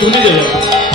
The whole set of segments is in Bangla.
돌리잖아요.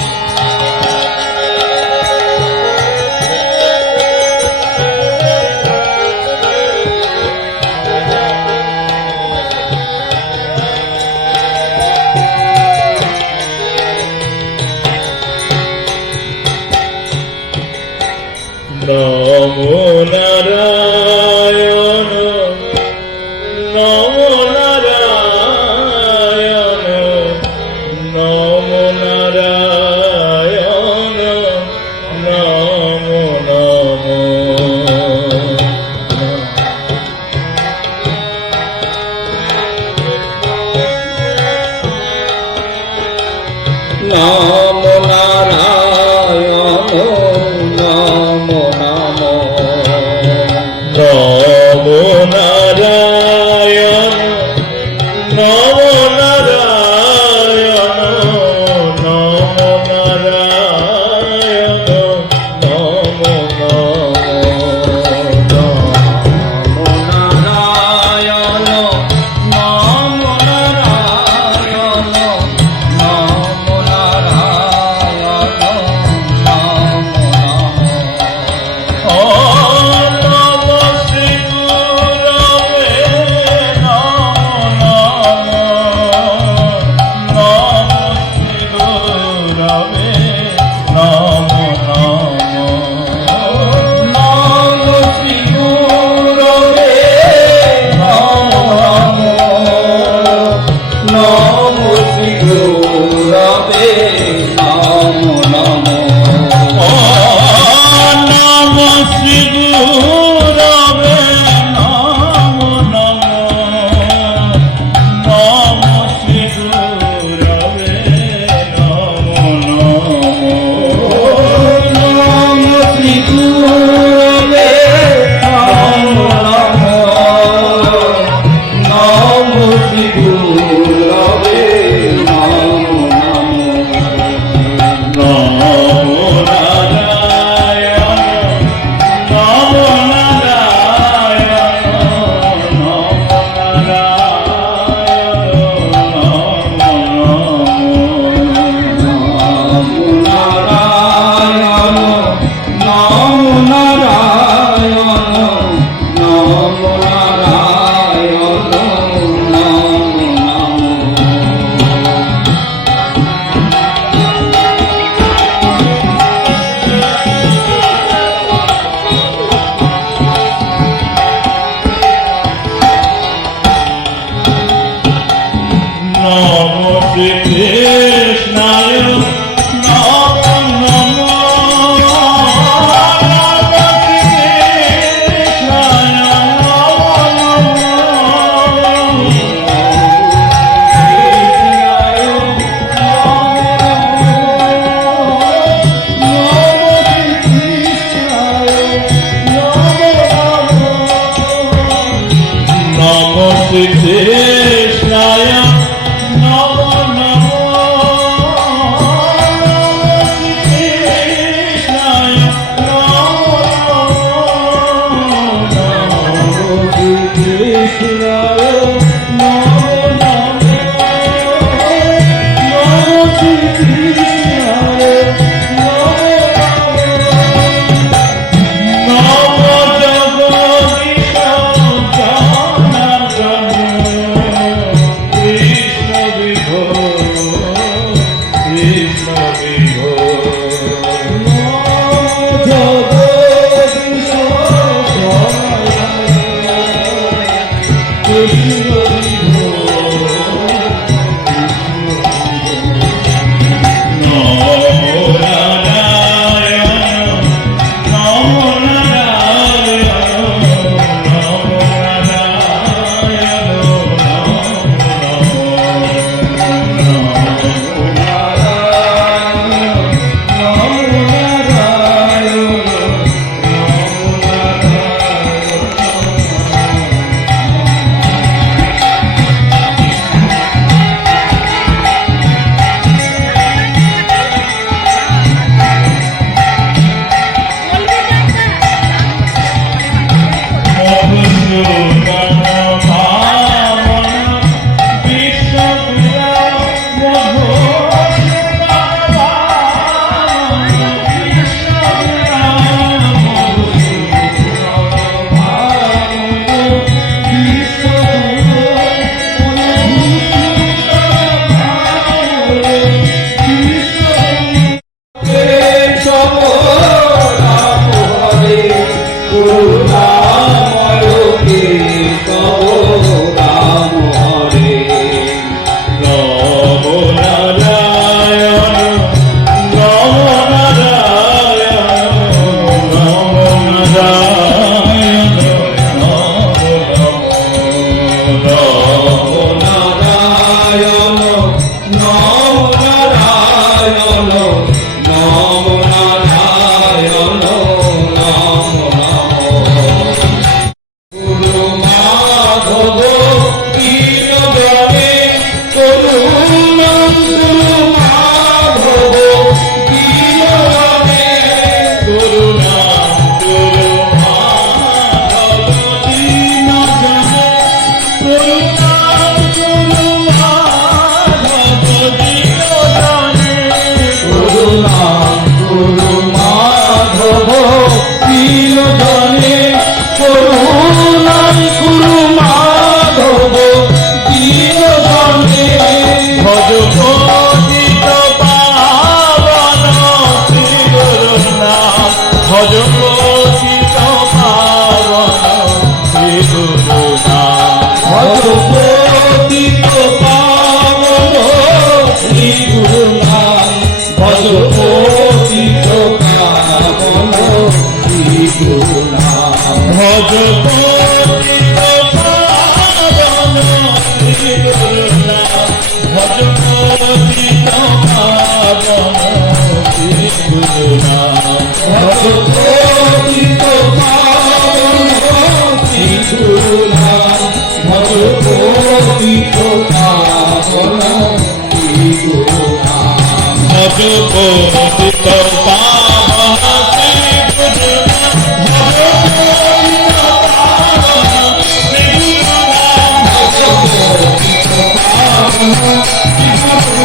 nome.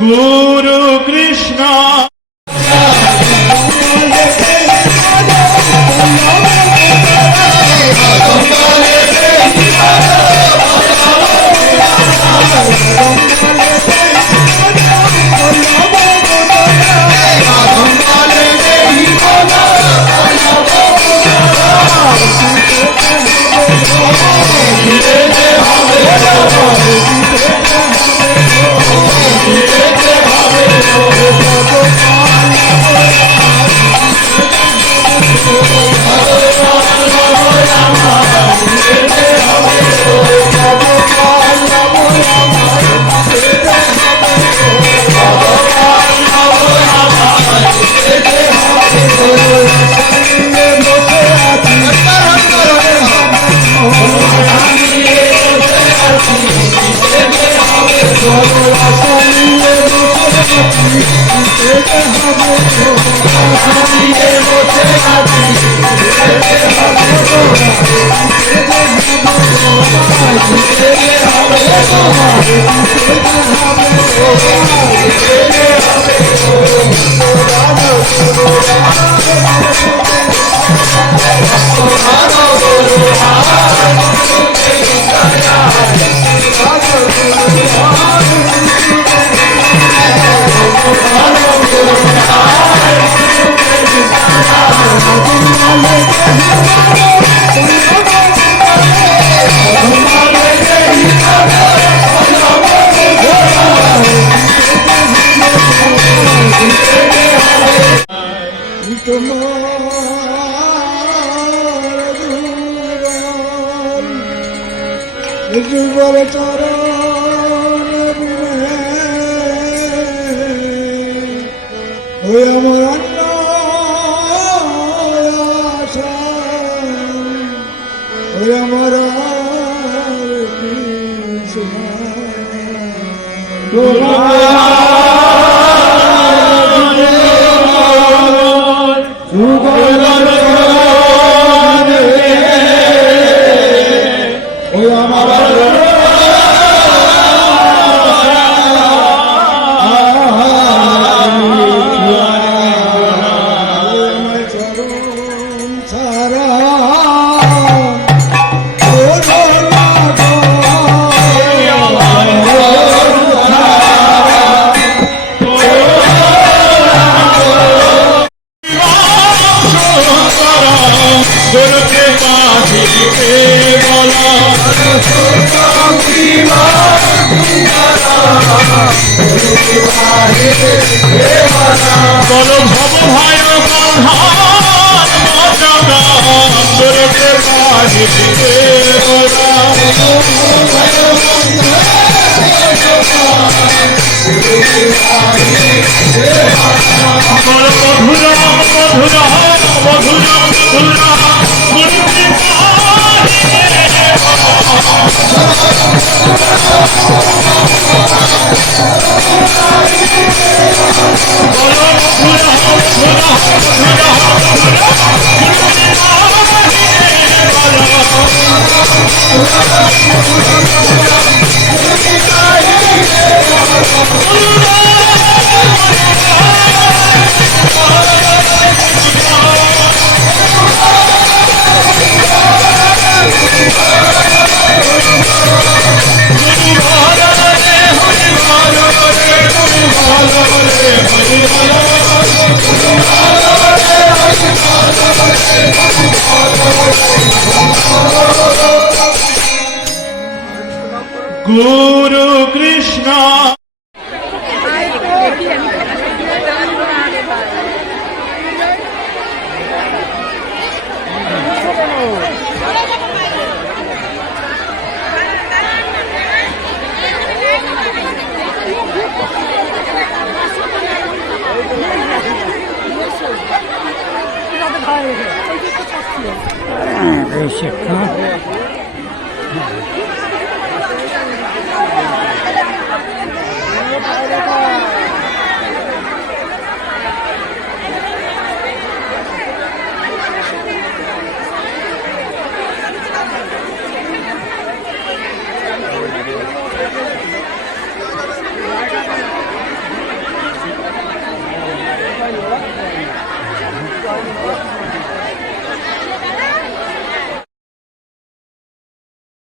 গুরু কৃষ্ণ Roberto গুরুকে পাঠিয়ে বলা। ভব মজনা গুরুকে পাঠিয়ে বলা। বল মধুরা মধুরা Guru Krishna. এই শিক্ষা